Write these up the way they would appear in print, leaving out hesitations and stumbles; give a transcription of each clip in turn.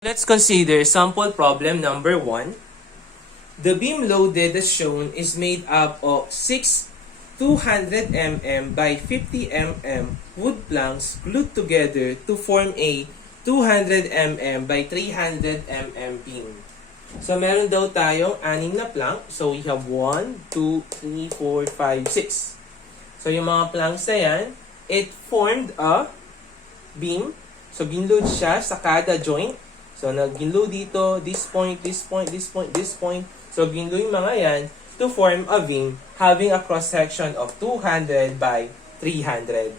Let's consider sample problem number 1. The beam loaded as shown is made up of 6 200 mm by 50 mm wood planks glued together to form a 200 mm by 300 mm beam. So meron daw tayong 6 na plank. So we have 1, 2, 3, 4, 5, 6. So yung mga planks na yan, it formed a beam. So ginload siya sa kada joint. So, nag-ginload dito, this point, this point, this point, this point. So, ginload yung mga yan to form a beam having a cross-section of 200 by 300.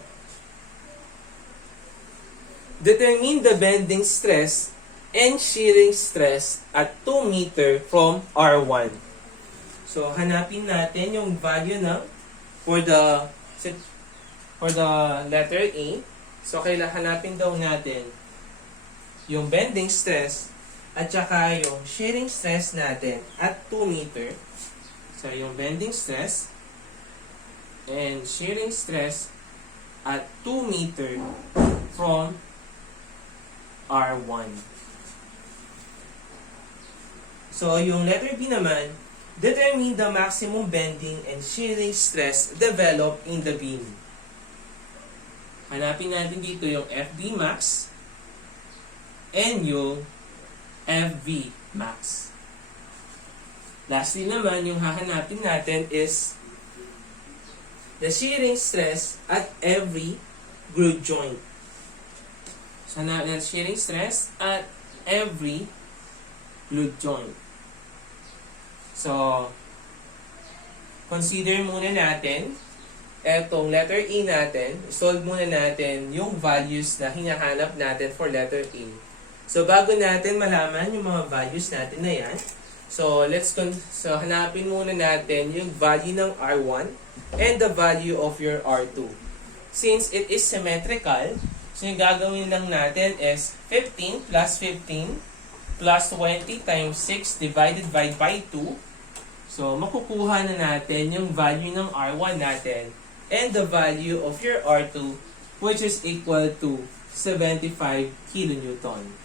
Determine the bending stress and shearing stress at 2 meter from R1. So, hanapin natin yung value ng for the letter A. So, kailangan hanapin daw natin yung bending stress at saka yung shearing stress natin at 2 meter. So, yung bending stress and shearing stress at 2 meter from R1. So, yung letter B naman, determine the maximum bending and shearing stress developed in the beam. Hanapin natin dito yung FB max and yung FV max. Lastly naman, yung hahanapin natin is the shearing stress at every groove joint. So, the shearing stress at every groove joint. So, consider muna natin etong letter A natin. Solve muna natin yung values na hinahanap natin for letter A. So, bago natin malaman yung mga values natin na yan, so hanapin muna natin yung value ng R1 and the value of your R2. Since it is symmetrical, so yung gagawin lang natin is 15 plus 15 plus 20 times 6 divided by 2. So, makukuha na natin yung value ng R1 natin and the value of your R2, which is equal to 75 kilonewton.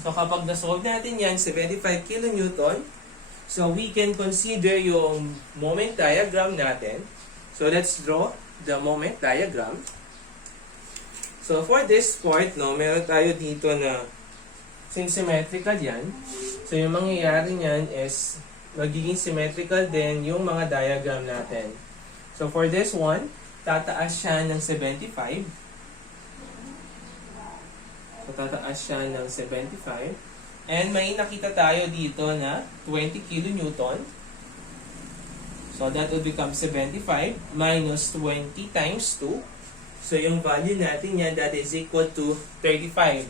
So, kapag na-solve natin yan, 75 kilonewton, so we can consider yung moment diagram natin. So, let's draw the moment diagram. So, for this part, meron tayo dito na since symmetrical yan. So, yung mangyayari niyan is magiging symmetrical din yung mga diagram natin. So, for this one, tataas siya ng 75. So, tataas siya ng 75. And may nakita tayo dito na 20 kilonewton. So, that will become 75 minus 20 times 2. So, yung value natin yan, that is equal to 35.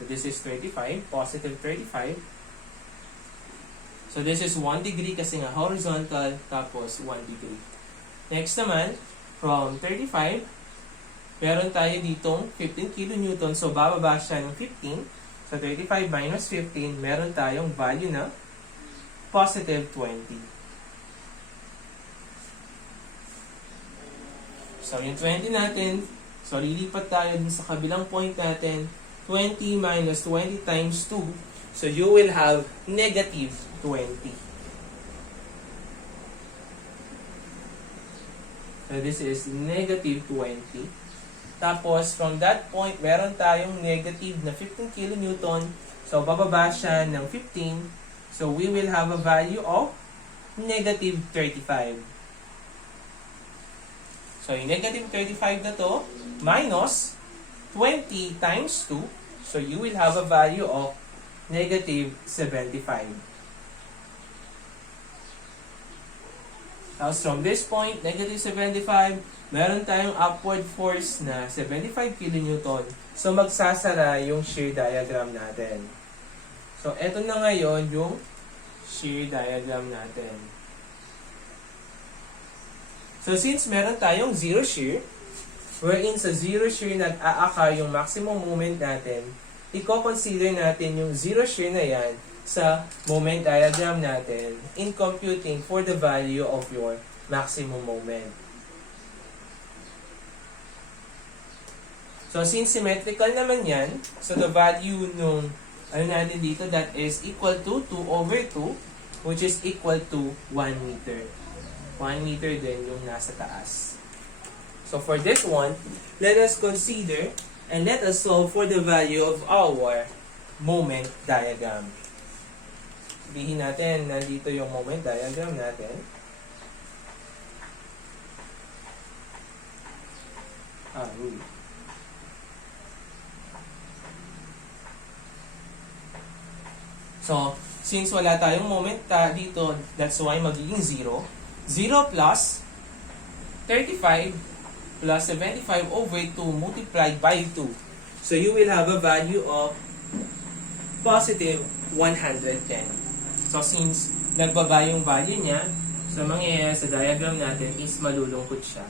So, this is 35, positive 35. So, this is 1 degree kasi nga horizontal, tapos 1 degree. Next naman, from 35, meron tayo ditong 15 kilonewton. So, bababa siya ng 15. So, 35 minus 15, meron tayong value na positive 20. So, yung 20 natin, so, lilipat tayo din sa kabilang point natin. 20 minus 20 times 2. So, you will have negative 20. So, this is negative 20. Tapos, from that point, meron tayong negative na 15 kilonewton. So, bababa siya ng 15. So, we will have a value of negative 35. So, yung negative 35 na to, minus 20 times 2. So, you will have a value of negative 75. Tapos from this point, negative 75, meron tayong upward force na 75 kilonewton. So, magsasara yung shear diagram natin. So, eto na ngayon yung shear diagram natin. So, since meron tayong zero shear, wherein sa zero shear nag-aakar yung maximum moment natin, i-consider natin yung zero shear na yan sa moment diagram natin in computing for the value of your maximum moment. So, since symmetrical naman yan, so the value nung, ano natin dito, that is equal to 2 over 2, which is equal to 1 meter. 1 meter din yung nasa taas. So, for this one, let us consider and let us solve for the value of our moment diagram. Sabihin natin, nandito yung moment diagram natin. So, since wala tayong moment dito, that's why magiging 0. 0 plus 35 plus 75 over 2 multiplied by 2. So, you will have a value of positive 110. So, since nagbaba yung value niya, so mangyayari sa diagram natin is malulungkot siya.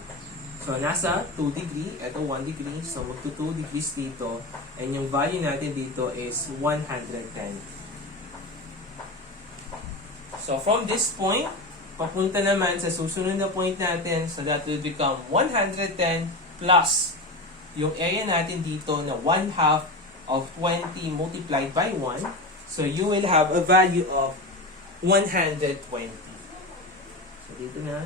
So, nasa 2 degree, ito 1 degree, so magto 2 degrees dito, and yung value natin dito is 110. So, from this point, papunta naman sa susunod na point natin, so that will become 110 plus yung area natin dito na 1/2 of 20 multiplied by 1. So, you will have a value of 120. So, dito na,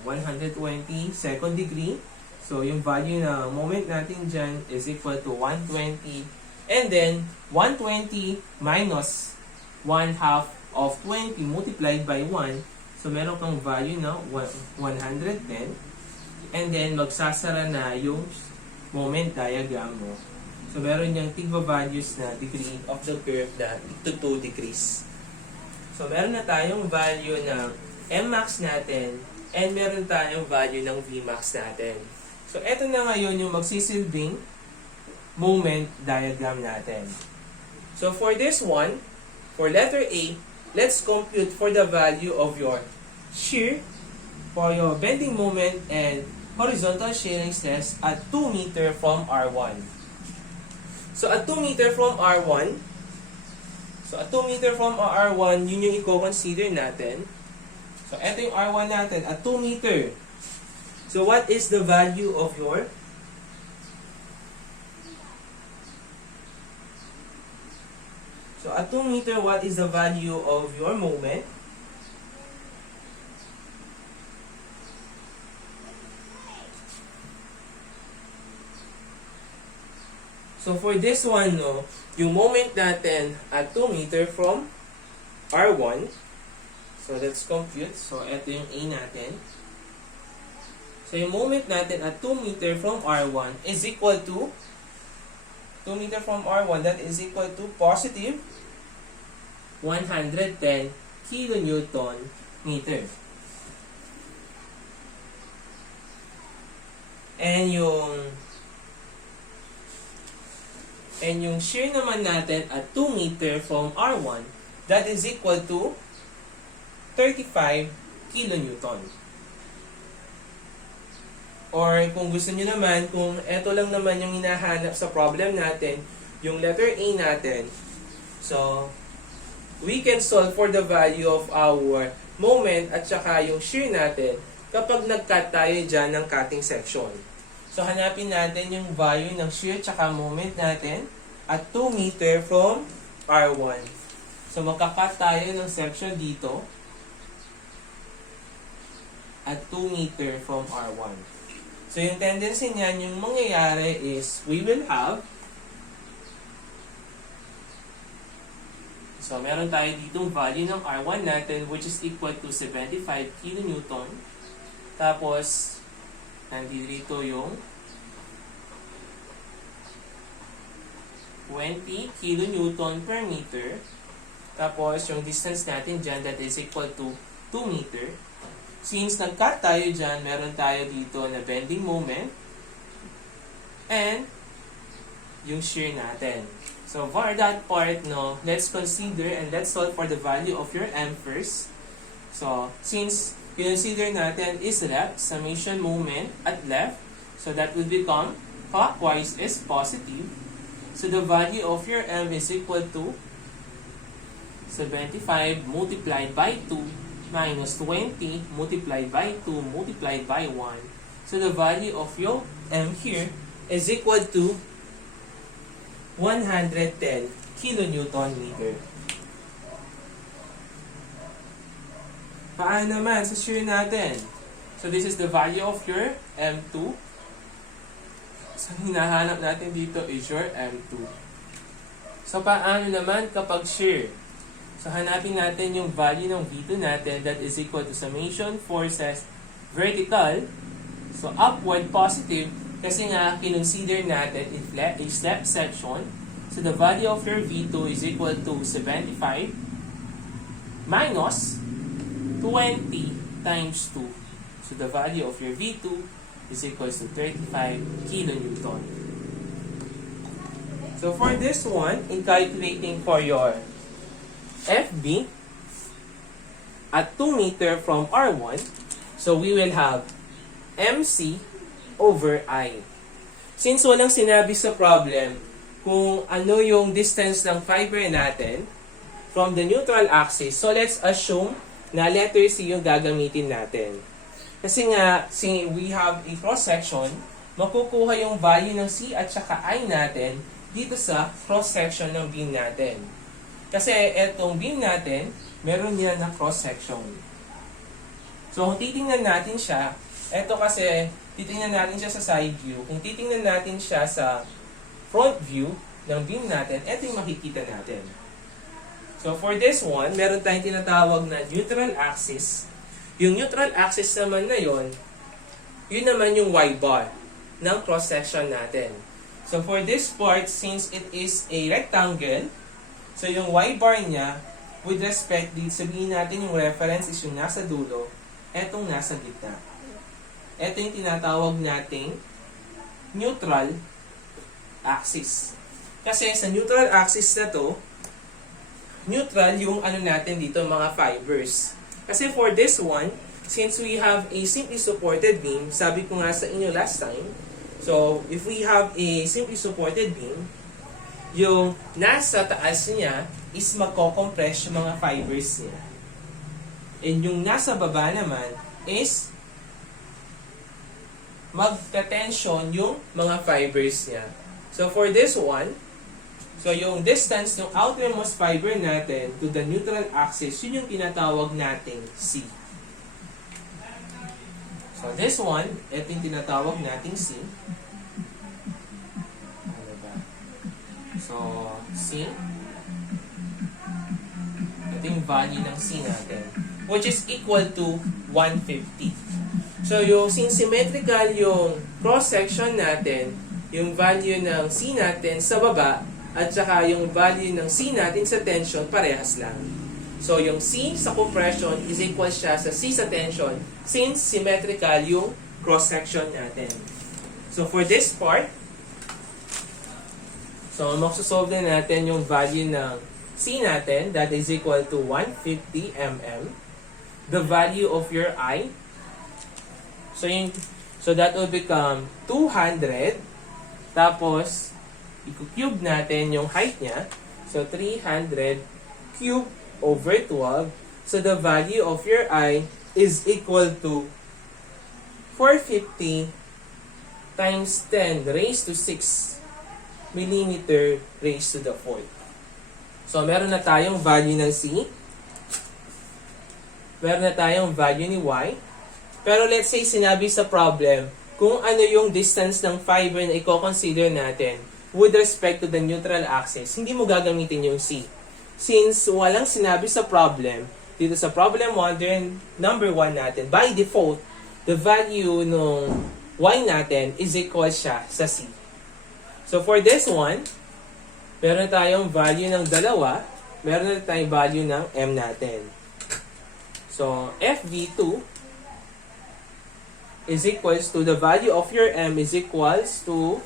120 second degree. So, yung value na moment natin dyan is equal to 120. And then, 120 minus 1/2 of 20 multiplied by 1. So, meron kang value na 110. And then, magsasara na yung moment diagram mo. So, meron niyang tigba-values na degree of the curve na to 2 degrees. So, meron na tayong value ng Mmax natin and meron tayong value ng Vmax natin. So, eto na ngayon yung magsisilbing moment diagram natin. So, for this one, for letter A, let's compute for the value of your shear, for your bending moment, and horizontal shearing stress at 2 meter from R1. So, at 2 meter from R1, yun yung i-consider natin. So, ito yung R1 natin at 2 meter. So, what is the value of your So, at 2 meter, what is the value of your moment? So, for this one, no, yung moment natin at 2 meter from R1. So, let's compute. So, ito yung A natin. So, yung moment natin at 2 meter from R1 is equal to 2 meter from R1, that is equal to positive 110 kilonewton meter. And yung shear naman natin at 2 meter from R1, that is equal to 35 kilonewton. Or kung gusto nyo naman, kung eto lang naman yung hinahanap sa problem natin, yung letter A natin, so, we can solve for the value of our moment at saka yung shear natin kapag nag-cut tayo dyan ng cutting section. So, hanapin natin yung value ng shear at saka moment natin at 2 meter from R1. So, magka-cut tayo ng section dito at 2 meter from R1. So, yung tendency niyan, yung mangyayari is, we will have, so, meron tayo ditong value ng R1 natin, which is equal to 75 kilonewton. Tapos, nandito yung 20 kilonewton per meter. Tapos, yung distance natin dyan, that is equal to 2 meter. Since nag-cut tayo dyan, meron tayo dito na bending moment and yung shear natin. So, for that part, no, let's consider and let's solve for the value of your M first. So, since consider natin is left, summation moment at left, so that will become clockwise is positive. So, the value of your M is equal to 75 multiplied by 2 minus 20 multiplied by 2 multiplied by 1. So, the value of your M here is equal to 110 kilonewton meter. Paano naman sa shear natin? So this is the value of your M2. So hinahanap natin dito is your M2. So paano naman kapag shear? So hanapin natin yung value ng V2 natin, that is equal to summation forces vertical. So upward positive kasi nga kinonsider natin a step section. So the value of your V2 is equal to 75 minus 20 times 2. So the value of your V2 is equal to 35 kilonewton. So for this one, in calculating for your FB at 2 meter from R1, so we will have MC over I. Since walang sinabi sa problem kung ano yung distance ng fiber natin from the neutral axis, so let's assume na letter C yung gagamitin natin. Kasi nga, we have a cross-section, makukuha yung value ng C at saka I natin dito sa cross-section ng beam natin. Kasi etong beam natin, meron yan na cross-section. So kung titingnan natin siya, eto kasi, titingnan natin siya sa side view. Kung titingnan natin siya sa front view ng beam natin, eto yung makikita natin. So for this one, meron tayong tinatawag na neutral axis. Yung neutral axis naman na yun naman yung y-bar ng cross-section natin. So for this part, since it is a rectangle, so yung y-bar niya, with respect dito, sabihin natin yung reference is yung nasa dulo, etong nasa gitna. Ito yung tinatawag nating neutral axis. Kasi sa neutral axis na to, neutral yung ano natin dito, mga fibers. Kasi for this one, since we have a simply supported beam, sabi ko nga sa inyo last time, so if we have a simply supported beam, yung nasa taas niya is magko-compress yung mga fibers niya. And yung nasa baba naman is magka-tension yung mga fibers niya. So for this one, so yung distance ng outermost fiber natin to the neutral axis, yun yung tinatawag nating C. So this one, ito yung tinatawag nating C. Ano ba? So C. Ito yung value ng C natin, which is equal to 150. So yung since symmetrical yung cross-section natin, yung value ng C natin sa baba, at saka yung value ng C natin sa tension, parehas lang. So, yung C sa compression is equal siya sa C sa tension since symmetrical yung cross-section natin. So, for this part, so, magsusolve na natin yung value ng C natin, that is equal to 150 mm. The value of your I, so that will become 200, tapos, i-cube natin yung height niya. So, 300 cube over 12. So, the value of your I is equal to 450 times 10 raised to 6 millimeter raised to the 4th. So, meron na tayong value ng C. Meron na tayong value ni Y. Pero let's say, sinabi sa problem, kung ano yung distance ng fiber na i-consider natin with respect to the neutral axis, hindi mo gagamitin yung C. Since walang sinabi sa problem, dito sa problem 1, then number 1 natin, by default, the value ng Y natin is equal siya sa C. So for this one, meron tayong value ng dalawa, meron na tayong value ng M natin. So FV2 is equals to the value of your M is equals to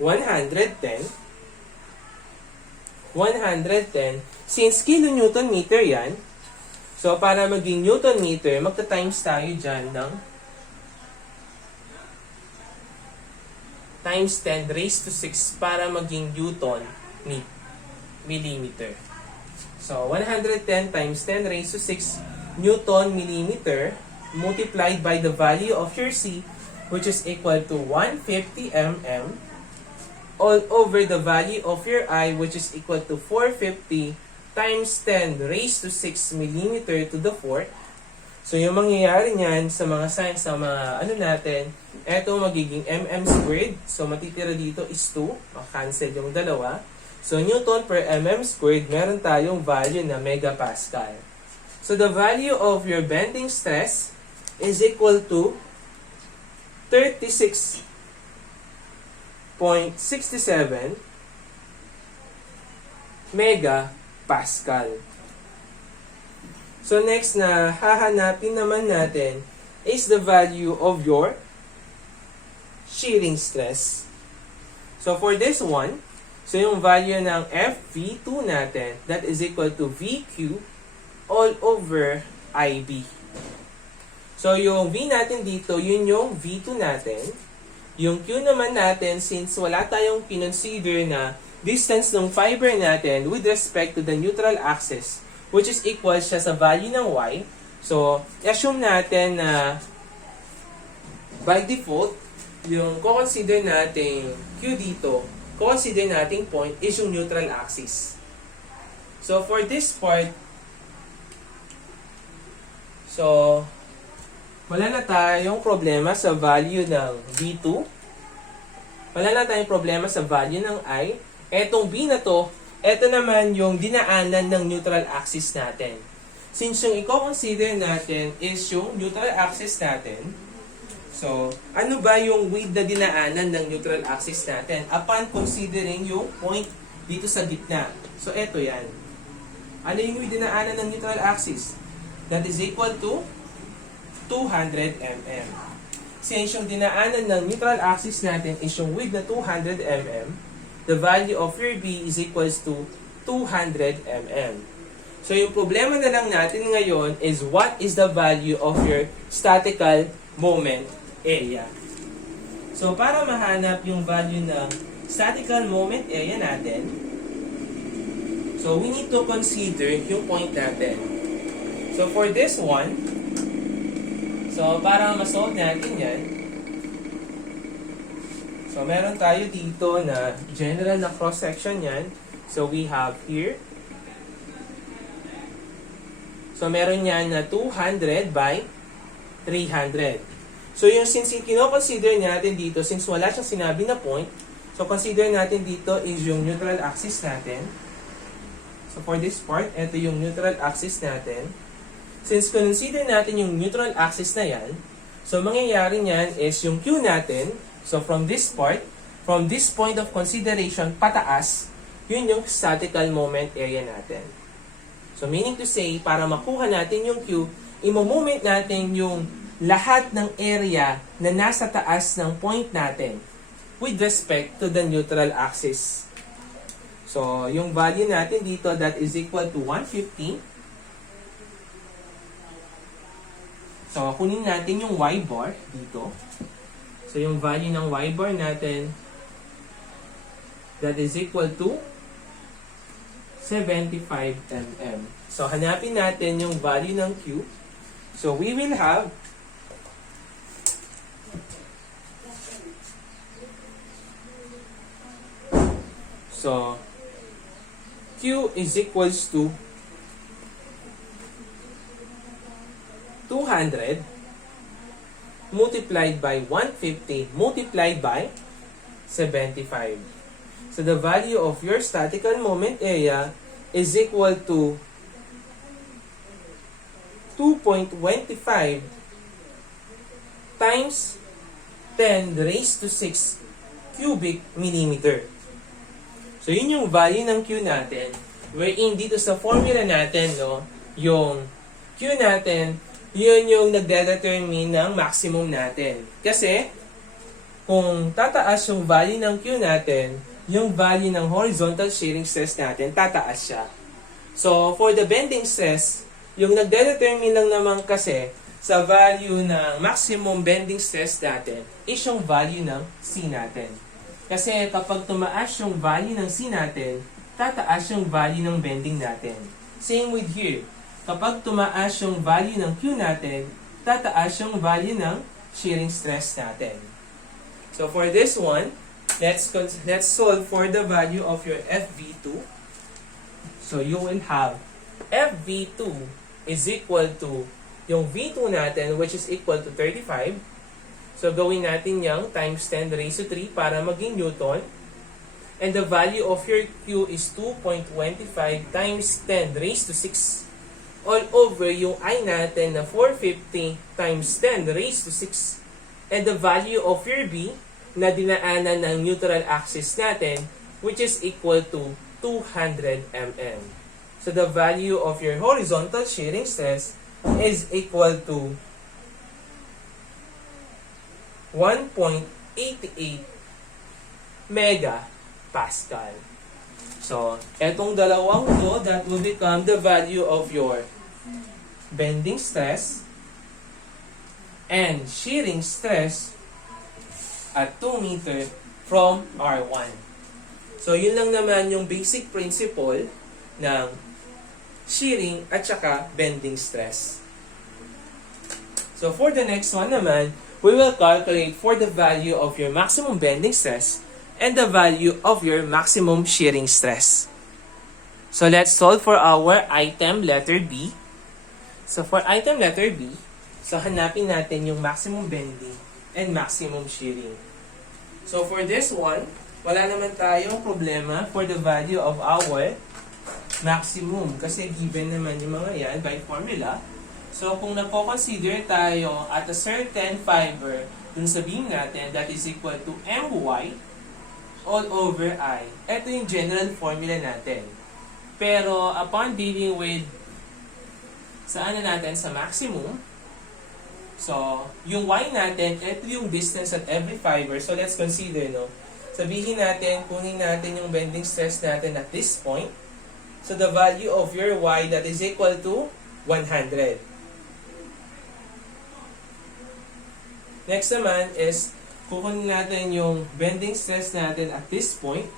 110. Since kilonewton meter yan, so para maging newton meter, magta-times tayo dyan ng times 10 raised to 6 para maging newton millimeter. So 110 times 10 raised to 6 newton millimeter multiplied by the value of your C, which is equal to 150 mm all over the value of your I, which is equal to 450 times 10 raised to 6 millimeter to the fourth. So, yung mangyayari niyan sa mga signs, sa mga ano natin, eto magiging mm squared. So, matitira dito is 2. Makancel yung dalawa. So, Newton per mm squared, meron tayong value na megapascal. So, the value of your bending stress is equal to 36.67 megapascal. So, next na hahanapin naman natin is the value of your shearing stress. So, for this one, so yung value ng FV2 natin, that is equal to VQ all over IB. So, yung V natin dito, yun yung V2 natin. Yung Q naman natin, since wala tayong kinonsider na distance ng fiber natin with respect to the neutral axis, which is equal siya sa value ng Y. So, assume natin na by default, yung consider natin Q dito, consider nating point is yung neutral axis. So, for this part, so, wala na tayong problema sa value ng V2. Wala na tayong problema sa value ng I. Etong B na to, eto naman yung dinaanan ng neutral axis natin. Since yung i-consider natin is yung neutral axis natin, so, ano ba yung width na dinaanan ng neutral axis natin upon considering yung point dito sa gitna? So, eto yan. Ano yung width dinaanan ng neutral axis? That is equal to 200 mm. Since yung dinaanan ng neutral axis natin is yung width na 200 mm, the value of your B is equals to 200 mm. So, yung problema na lang natin ngayon is what is the value of your statical moment area. So, para mahanap yung value ng statical moment area natin, so we need to consider yung point natin. So, for this one, so para ma-solve natin yan, so meron tayo dito na general na cross-section yan. So, we have here, so meron yan na 200 by 300. So, yung since kino-consider natin dito, since wala siyang sinabi na point, so consider natin dito is yung neutral axis natin. So, for this part, ito yung neutral axis natin. Since consider natin yung neutral axis na yan, so mangyayari niyan is yung Q natin, so from this part, from this point of consideration, pataas, yun yung statical moment area natin. So, meaning to say, para makuha natin yung Q, imo-moment natin yung lahat ng area na nasa taas ng point natin with respect to the neutral axis. So, yung value natin dito, that is equal to 150. So, kunin natin yung Y bar dito. So, yung value ng Y bar natin, that is equal to 75 mm. So, hanapin natin yung value ng Q. So, we will have Q is equals to 200 multiplied by 150 multiplied by 75. So, the value of your statical moment area is equal to 2.25 times 10 raised to 6 cubic millimeter. So, yun yung value ng Q natin. Wherein dito sa formula natin, no, yung Q natin, yun yung nagde-determine ng maximum natin. Kasi, kung tataas yung value ng Q natin, yung value ng horizontal shearing stress natin, tataas siya. So, for the bending stress, yung nagde-determine lang naman kasi sa value ng maximum bending stress natin is yung value ng C natin. Kasi kapag tumaas yung value ng C natin, tataas yung value ng bending natin. Same with here. Kapag tumaas yung value ng Q natin, tataas yung value ng shearing stress natin. So for this one, let's solve for the value of your FV2. So you will have FV2 is equal to yung V2 natin, which is equal to 35. So gawin natin yung times 10 raised to 3 para maging Newton. And the value of your Q is 2.25 times 10 raised to 6 all over yung I natin na 450 times 10 raised to 6. And the value of your B na dinaanan ng neutral axis natin, which is equal to 200 mm. So the value of your horizontal shearing stress is equal to 1.88 megapascal. So, etong dalawang to, that will become the value of your bending stress and shearing stress at 2 meter from R1. So, yun lang naman yung basic principle ng shearing at saka bending stress. So, for the next one naman, we will calculate for the value of your maximum bending stress and the value of your maximum shearing stress. So, let's solve for our item letter B. So, for item letter B, so hanapin natin yung maximum bending and maximum shearing. So, for this one, wala naman tayong problema for the value of our maximum kasi given naman yung mga yan by formula. So, kung nagko-consider tayo at a certain fiber dun sa beam natin, that is equal to my all over I. Ito yung general formula natin. Pero, upon dealing with saan na natin sa maximum, so, yung y natin, ito yung distance at every fiber. So, let's consider, no? Sabihin natin, kunin natin yung bending stress natin at this point. So, the value of your y that is equal to 100. Next naman is, kukunin natin yung bending stress natin at this point.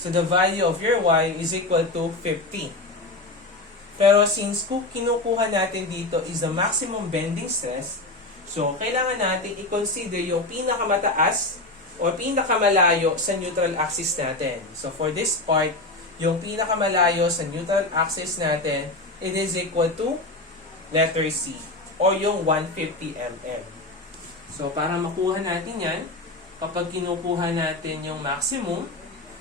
So, the value of your y is equal to 50. Pero since kinukuha natin dito is the maximum bending stress, so, kailangan natin i-consider yung pinakamataas o pinakamalayo sa neutral axis natin. So, for this part, yung pinakamalayo sa neutral axis natin, it is equal to letter C or yung 150 mm. So, para makuha natin yan, kapag kinukuha natin yung maximum,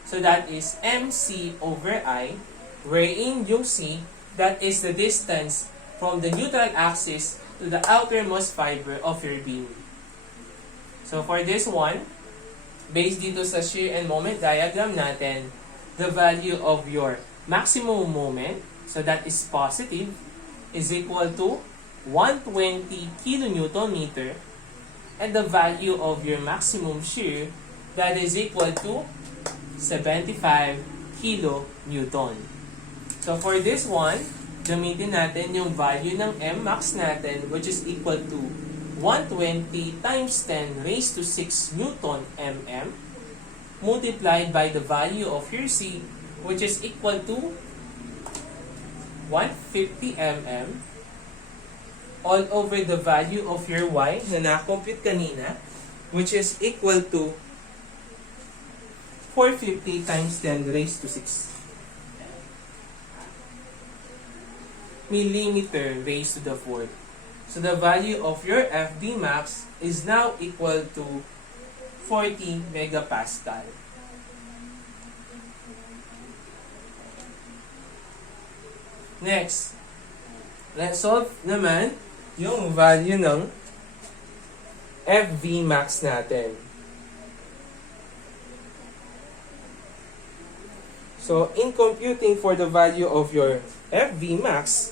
so that is MC over I, wherein yung C, that is the distance from the neutral axis to the outermost fiber of your beam. So, for this one, based dito sa shear and moment diagram natin, the value of your maximum moment, so that is positive, is equal to 120 kilonewton meter, and the value of your maximum shear, that is equal to 75 kilonewton. So, for this one, gamitin natin yung value ng M max natin, which is equal to 120 times 10 raised to 6 Newton mm, multiplied by the value of your C, which is equal to 150 mm, all over the value of your Y na na-compute kanina, which is equal to 450 times 10 raised to 6 millimeter raised to the 4th. So the value of your FB max is now equal to 40 megapascal. Next, let's solve naman yung value ng FV max natin. So, in computing for the value of your FV max,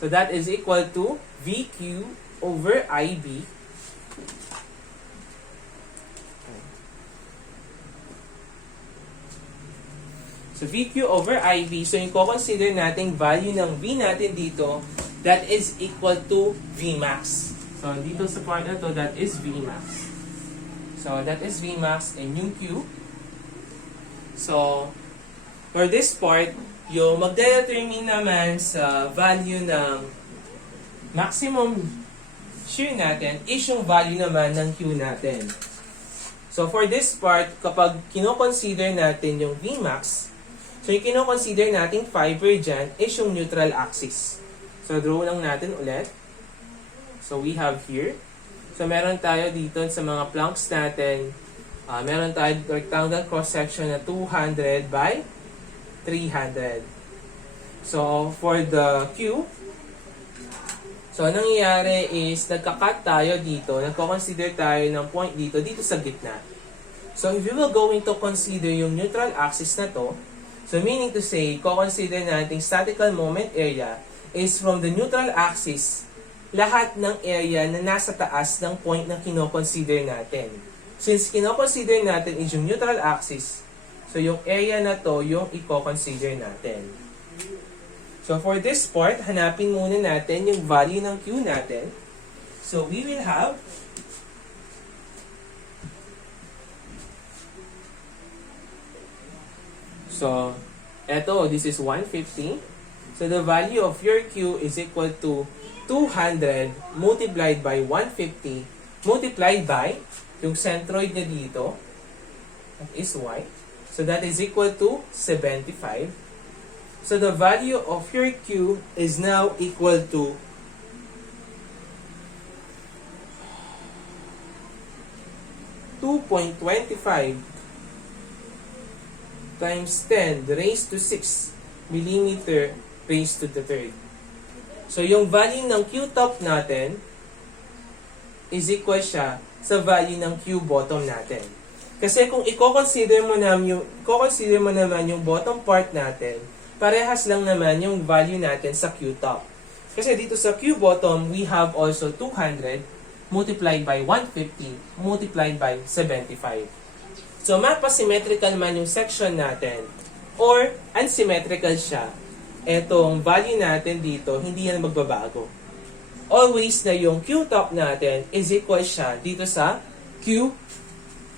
so that is equal to VQ over IB. So, VQ over IB, so yung consider natin value ng V natin dito, that is equal to Vmax. So, dito sa part na to, that is Vmax. So, that is Vmax and yung Q. So, for this part, yung magdedetermine naman sa value ng maximum shear natin is yung value naman ng Q natin. So for this part, kapag kino-consider natin yung Vmax, so yung kino-consider nating fiber dyan is yung neutral axis. So draw lang natin ulit. So we have here. So meron tayo dito sa mga planks natin, meron tayo rectangle cross-section na 200 by 300. So for the Q, so, nangyayari is, nagka-cut tayo dito, nagko-consider tayo ng point dito sa gitna. So, if we will going to consider yung neutral axis na to, so meaning to say, ko-consider natin statical moment area is from the neutral axis, lahat ng area na nasa taas ng point na kino-consider natin. Since kino-consider natin is yung neutral axis, so yung area na to yung i-consider natin. So, for this part, hanapin muna natin yung value ng Q natin. So, we will have this is 150. So, the value of your Q is equal to 200 multiplied by 150 multiplied by yung centroid niya dito, that is Y. So, that is equal to 75. So, the value of your Q is now equal to 2.25 times 10 raised to 6 millimeter raised to the third. So, yung value ng Q top natin is equal siya sa value ng Q bottom natin. Kasi kung i-consider mo naman yung bottom part natin, parehas lang naman yung value natin sa Q top. Kasi dito sa Q bottom, we have also 200 multiplied by 150 multiplied by 75. So, mapa-symmetrical man yung section natin or unsymmetrical siya, etong value natin dito, hindi yan magbabago. Always na yung Q top natin is equal siya dito sa Q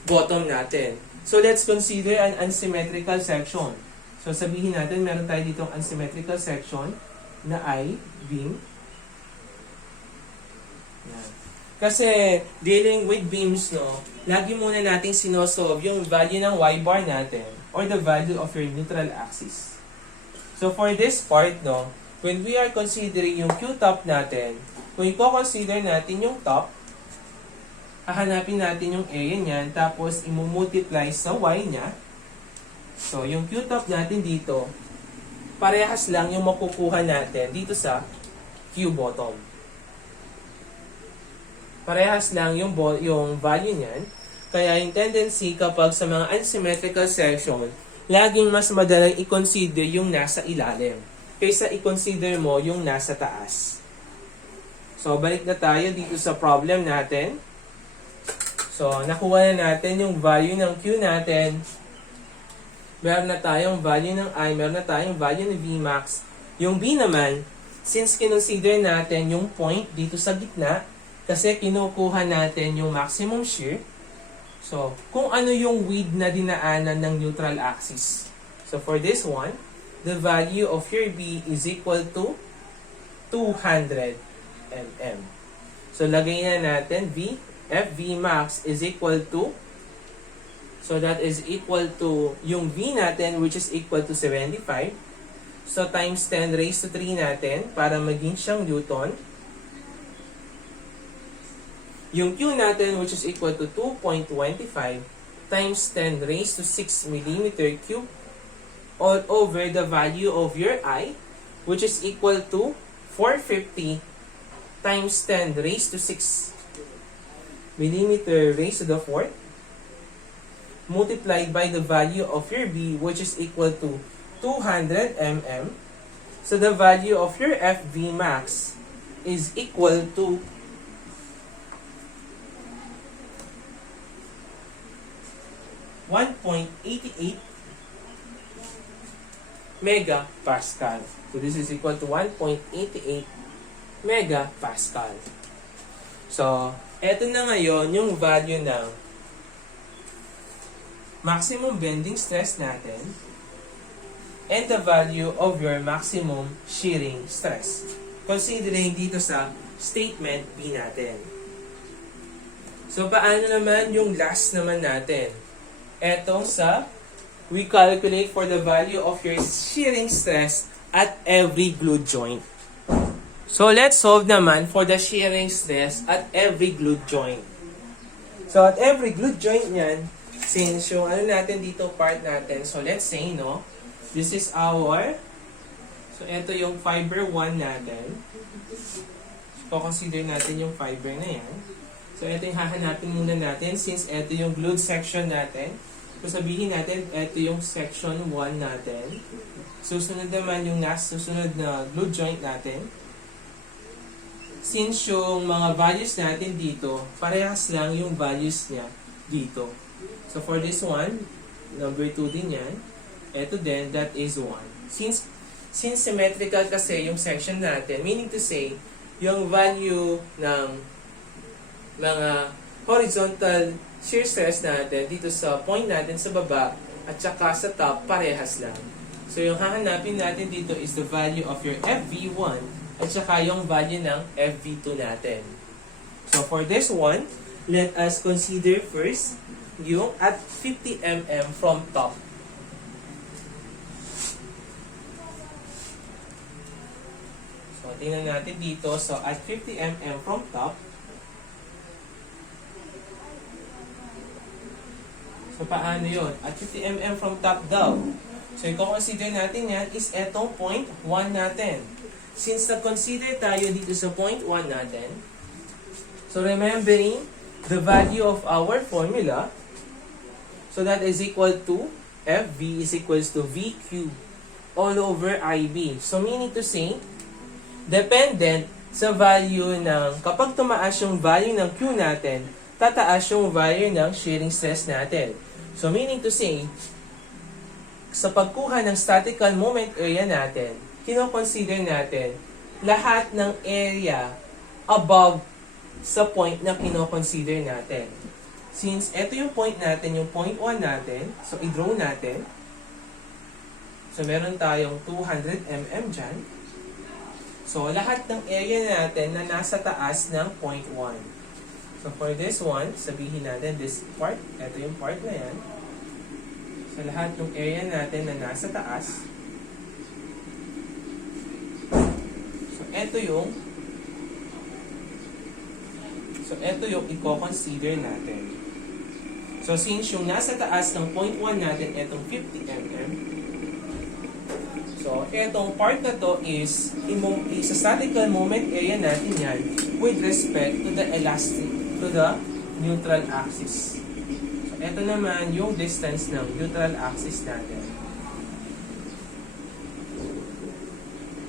bottom natin. So, let's consider an unsymmetrical section. So, sabihin natin, meron tayo dito unsymmetrical section na I, beam. Yan. Kasi, dealing with beams, no, lagi muna natin sinosolve yung value ng Y bar natin or the value of your neutral axis. So, for this part, no, when we are considering yung Q top natin, kung i-consider natin yung top, hahanapin natin yung area niyan, tapos i-multiply sa Y niya. So, yung Q top natin dito, parehas lang yung makukuha natin dito sa Q bottom. Parehas lang yung value niyan. Kaya yung tendency kapag sa mga unsymmetrical section, laging mas madalang i-consider yung nasa ilalim kaysa i-consider mo yung nasa taas. So, balik na tayo dito sa problem natin. So, nakuha na natin yung value ng Q natin. Meron na tayong value ng I, meron na tayong value ng Vmax. Yung B naman, since kinonsider natin yung point dito sa gitna, kasi kinukuha natin yung maximum shear. So, kung ano yung width na dinaanan ng neutral axis. So, for this one, the value of your B is equal to 200 mm. So, lagay na natin Vmax is equal to, so that is equal to yung V natin which is equal to 75. So times 10 raised to 3 natin para maging siyang Newton. Yung Q natin which is equal to 2.25 times 10 raised to 6 millimeter cube all over the value of your I which is equal to 450 times 10 raised to 6 millimeter raised to the 4th multiplied by the value of your B which is equal to 200 mm. So the value of your FV max is equal to 1.88 megapascal. So this is equal to 1.88 megapascal. So, eto na ngayon yung value ng maximum bending stress natin and the value of your maximum shearing stress. Considering dito sa statement B natin. So, paano naman yung last naman natin? Eto we calculate for the value of your shearing stress at every glue joint. So, let's solve naman for the shearing stress at every glue joint. So, at every glue joint yan, since yung natin dito, part natin, so let's say, this is so ito yung fiber 1 natin. So, consider natin yung fiber na yan. So, ito yung hahanapin muna natin since ito yung glued section natin. So, sabihin natin, ito yung section 1 natin. Susunod naman yung susunod na glued joint natin. Since yung mga values natin dito, parehas lang yung values niya dito. So, for this one, number 2 din yan. Ito din, that is 1. Since symmetrical kasi yung section natin, meaning to say, yung value ng mga horizontal shear stress natin dito sa point natin sa baba at saka sa top, parehas lang. So, yung hahanapin natin dito is the value of your FV1 at saka yung value ng FV2 natin. So, for this one, let us consider first yung at 50 mm from top. So, tingnan natin dito. So, at 50 mm from top, so, paano yun? At 50 mm from top daw. So, i-consider natin yan is etong point 1 natin. Since nag-consider tayo dito sa point 1 natin, so remembering the value of our formula, so that is equal to FV is equals to VQ all over IB. So, meaning to say, dependent sa value ng, kapag tumaas yung value ng Q natin, tataas yung value ng shearing stress natin. So, meaning to say, sa pagkuha ng statical moment area natin, kino-consider natin lahat ng area above sa point na kino-consider natin. Since ito yung point natin, yung point 1 natin, so i-draw natin. So, meron tayong 200 mm dyan. So, lahat ng area natin na nasa taas ng point 1. So, for this one, sabihin natin this part, ito yung part na yan. So, lahat ng area natin na nasa taas. So, ito yung i-consider natin. So, since yung nasa taas ng point 1 natin, itong 50 mm. So, itong part na to is sa statical moment area natin yan with respect to the to the neutral axis. So, ito naman yung distance ng neutral axis natin.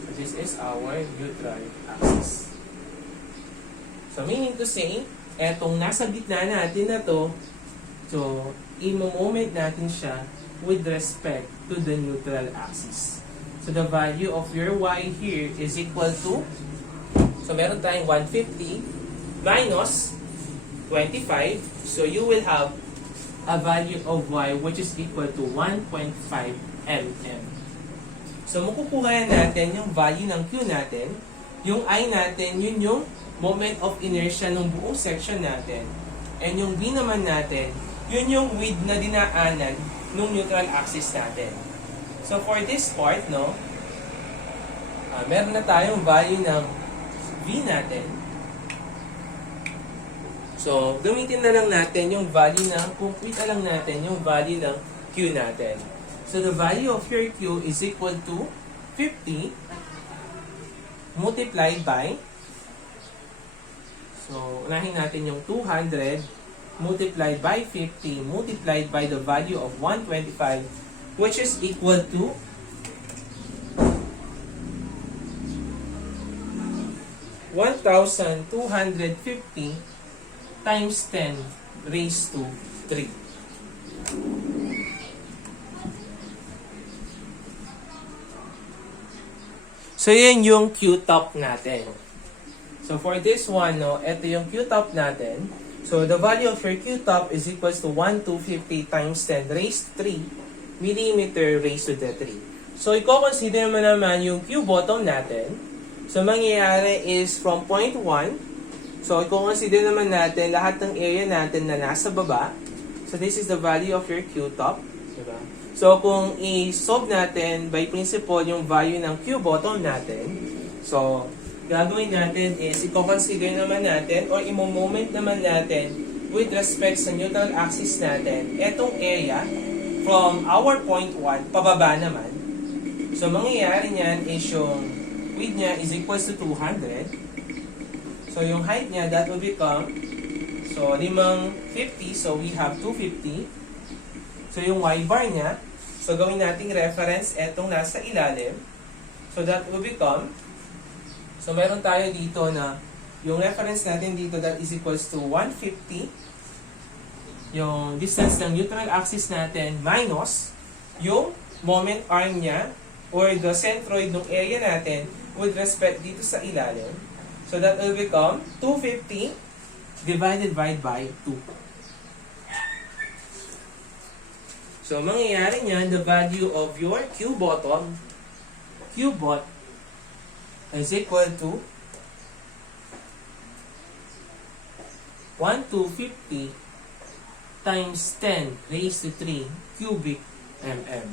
So, this is our neutral axis. So, meaning to say, etong nasa gitna natin na to, so, i-moment natin siya with respect to the neutral axis. So, the value of your y here is equal to, so, meron tayong 150 minus 25. So, you will have a value of y which is equal to 1.5 mm. So, makukuha natin yung value ng Q natin. Yung I natin, yun yung moment of inertia ng buong section natin. And yung B naman natin, yun yung width na dinaanan ng neutral axis natin. So, for this part, meron na tayong value ng V natin. So, gamitin na lang natin yung value ng, complete na lang natin yung value ng Q natin. So, the value of your Q is equal to 50 multiplied by, so, unahin natin yung 200 multiplied by 50 multiplied by the value of 125, which is equal to 1,250 times 10 raised to 3. So, yan yung Q-top natin. So, for this one, ito yung Q-top natin. So, the value of your Q-top is equals to 1,250 times 10 raised to 3 millimeter raised to the 3. So, i-consider mo naman yung Q-bottom natin. So, mangyayari is from point 1. So, kung consider naman natin lahat ng area natin na nasa baba. So, this is the value of your Q top. Diba? So, kung i-solve natin by principle yung value ng Q bottom natin. So, gagawin natin is i-consider naman natin or i-moment naman natin with respect sa neutral axis natin etong area from our point 1 pababa naman. So, mangyayari niyan is yung width niya is equals to 200. So, yung height niya, that will become, so, 550. So, we have 250. So, yung y bar niya, so, gawin nating reference etong nasa ilalim. So, that will become, so, meron tayo dito na, yung reference natin dito, that is equals to 150. Yung distance ng neutral axis natin minus yung moment arm niya or the centroid ng area natin with respect dito sa ilalim. So that will become 250 divided by 2. So mangyayari niyan, the value of your Q bot is equal to 1250 times 10 raised to 3 cubic mm.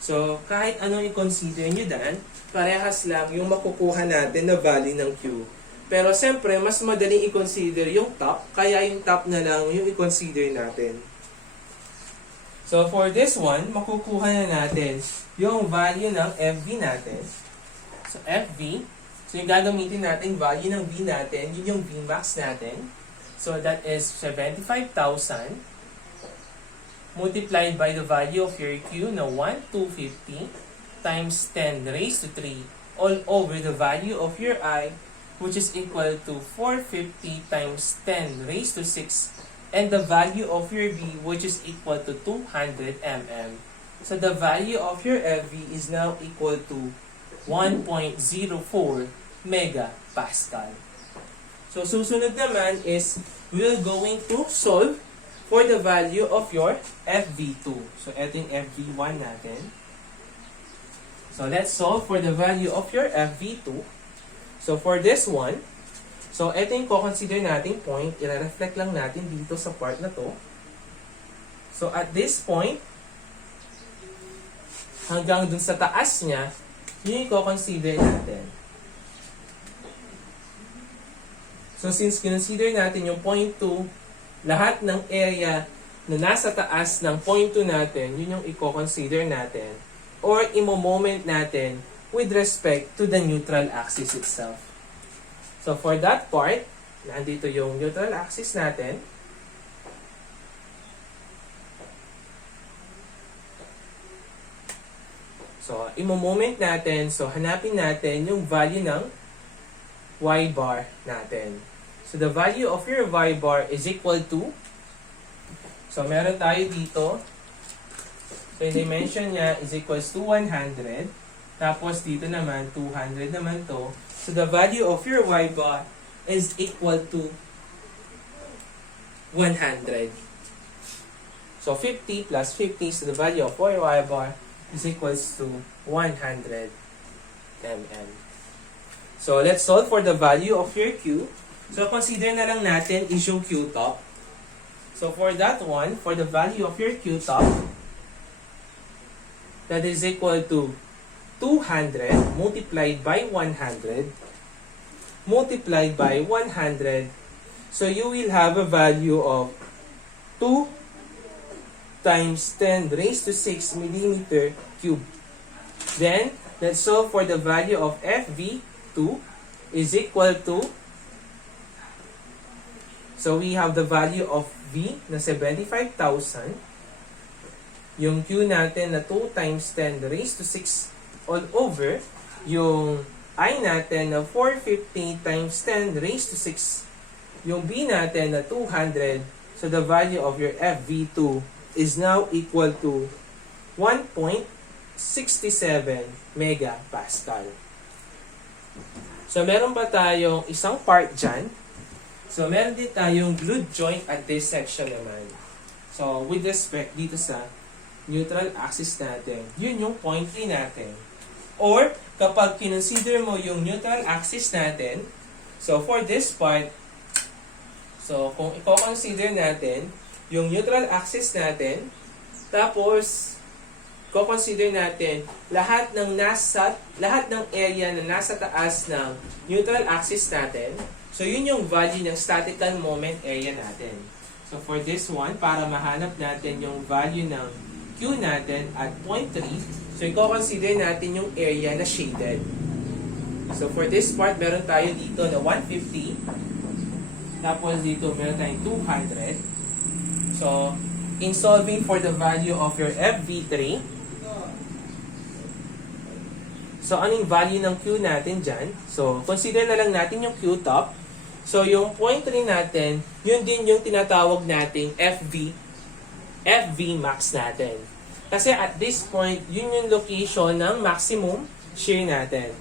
So, kahit anong i-consider nyo dyan, parehas lang yung makukuha natin na value ng Q. Pero, siyempre, mas madaling i-consider yung top, kaya yung top na lang yung i-consider natin. So, for this one, makukuha na natin yung value ng FV natin. So, FV, so yung gagamitin natin value ng V natin, yun yung Vmax natin. So, that is 75,000 multiplied by the value of your Q na 1250 times 10 raised to 3 all over the value of your I, which is equal to 450 times 10 raised to 6, and the value of your V, which is equal to 200 mm. So the value of your FV is now equal to 1.04 megapascal. So susunod naman is we're going to solve for the value of your FV2. So, ito yung FV1 natin. So, let's solve for the value of your FV2. So, for this one, so, ito yung consider nating point. I-reflect lang natin dito sa part na to. So, at this point, hanggang dun sa taas niya, yun yung consider natin. So, since consider natin yung point 2, lahat ng area na nasa taas ng point 2 natin, yun yung i-consider natin or imo-moment natin with respect to the neutral axis itself. So for that part, nandito yung neutral axis natin. So imo-moment natin, so hanapin natin yung value ng y bar natin. So, the value of your y bar is equal to, so, meron tayo dito. So, yung dimension niya is equals to 100. Tapos, dito naman, 200 naman to. So, the value of your y bar is equal to 100. So, 50 plus 50, so the value of your y bar is equals to 100 mm. So, let's solve for the value of your Q. So, consider na lang natin is yung Q top. So, for that one, for the value of your Q top, that is equal to 200 multiplied by 100 multiplied by 100. So, you will have a value of 2 times 10 raised to 6 millimeter cube. Then, let's solve for the value of FV2 is equal to, so we have the value of V na 75,000. Yung Q natin na 2 times 10 raised to 6 all over. Yung I natin na 450 times 10 raised to 6. Yung B natin na 200. So the value of your FV2 is now equal to 1.67 megapascal. So meron pa tayong isang part dyan. So, meron din tayong glued joint at this section naman. So, with respect dito sa neutral axis natin, yun yung point 3 natin. Or, kapag kinonsider mo yung neutral axis natin, so for this part, so kung i-consider natin yung neutral axis natin, tapos consider natin lahat ng area na nasa taas ng neutral axis natin. So yun yung value ng statical moment area natin. So for this one, para mahanap natin yung value ng Q natin at 0.3, so i-consider natin yung area na shaded. So for this part, meron tayo dito na 150. Tapos dito meron tayong 200. So in solving for the value of your FV3, so anong value ng Q natin dyan? So consider na lang natin yung Q top. So yung 0.3 natin, yun din yung tinatawag nating FV max natin. Kasi at this point, yun yung location ng maximum shear natin.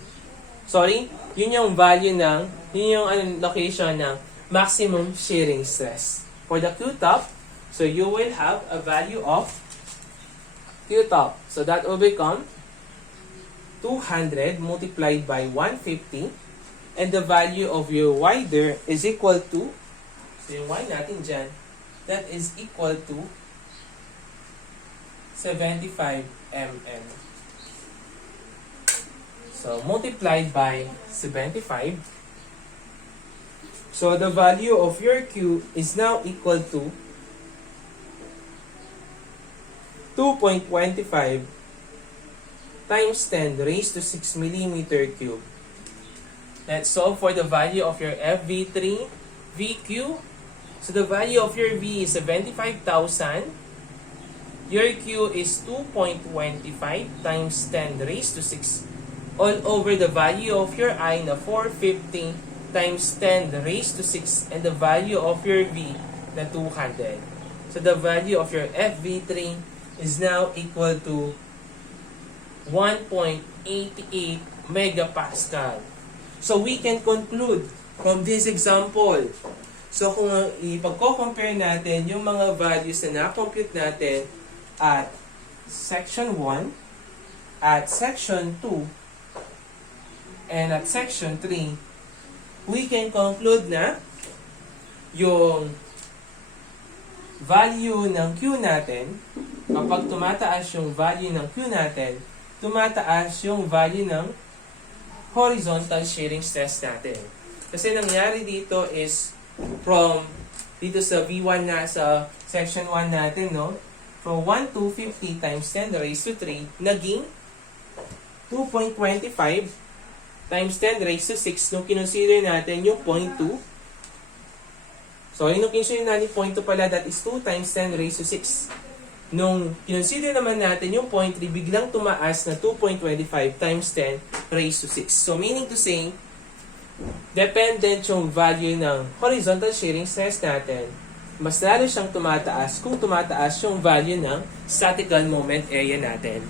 Sorry, yun yung value yun yung location ng maximum shearing stress. For the Q top, so you will have a value of Q top. So that will become 200 multiplied by 150. And the value of your Y there is equal to, so yung Y natin dyan, that is equal to 75 mm. So multiplied by 75. So the value of your Q is now equal to 2.25 times 10 raised to 6 millimeter cube. Let's solve for the value of your FV3, VQ. So the value of your V is 75,000. Your Q is 2.25 times 10 raised to 6 all over the value of your I na 450 times 10 raised to 6 and the value of your V na 200. So the value of your FV3 is now equal to 1.88 megapascal. So we can conclude from this example. So kung ipagko-compare natin yung mga values na na-compute natin at section 1, at section 2, and at section 3, we can conclude na yung value ng Q natin, kapag tumataas yung value ng Q natin, tumataas yung value ng horizontal shearing stress natin. Kasi nangyari dito is from dito sa V1 na sa section 1 natin, no? From 1 to 50 times 10 raised to 3, naging 2.25 times 10 raised to 6 nung kinonsider natin yung 0.2. So, yung kinonsider natin 0.2 pala, that is 2 times 10 raised to 6. Nung kinonsider naman natin yung 0.3, biglang tumaas na 2.25 times 10 raised to 6. So, meaning to say, dependent yung value ng horizontal shearing stress natin, mas lalo siyang tumataas kung tumataas yung value ng statical moment area natin.